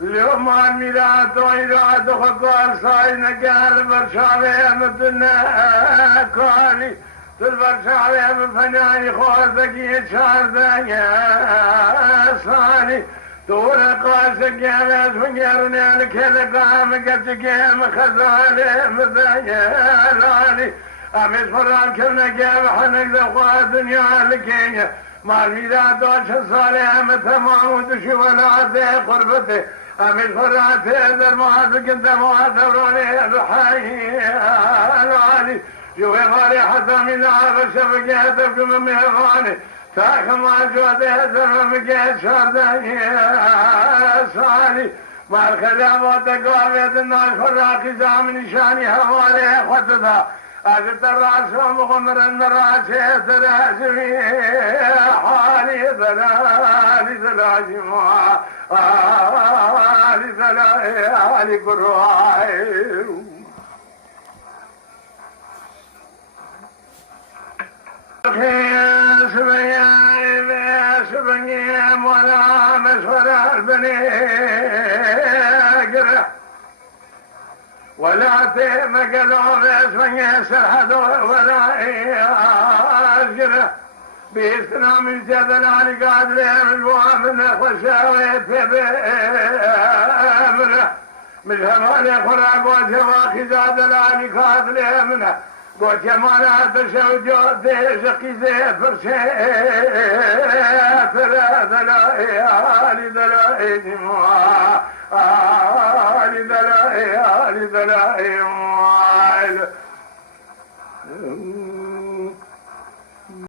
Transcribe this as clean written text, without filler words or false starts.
اليوم الميلاد ويراد خطار صاينا قال برشاوي مثلنا كوالي تلبرشاوي بفناني خوزكي شارداني صاني دور قاسك يا ناس فنجرنا لكل قام قتكيم خزاني مثاني أمس فران كلنا قام حنك ذوقا دنيا لكينيا مع الميلاد وش صالح مثمام ودشي ولا ذي قربته أمس فران تهدر معاذك انت معاذروني بحي العالي جوي غالي حتى من عرش بقيتك من مهفاني تاكم عجوده زرمك شارداني صالي مع الخلام وتقوابيت الناس فراقي زام نشاني هوالي خطبها أجد الرأس ومغمر الراس يتراسمي حالي ذلالي ذلالي حالي ذلالي كرواي سبني ولا مسور البني ولا تمقلوا باسمه سرحد ولا أسجره بإثناء من جدل على قادرين الوامن خشاوي بأمره من همالي خراق وجواخي زاد العالي قادرين منه قلت يا مانا تشوجود ديشقي زي فرشي دلائي آلي دلائي آلي دلائي آلي دلائي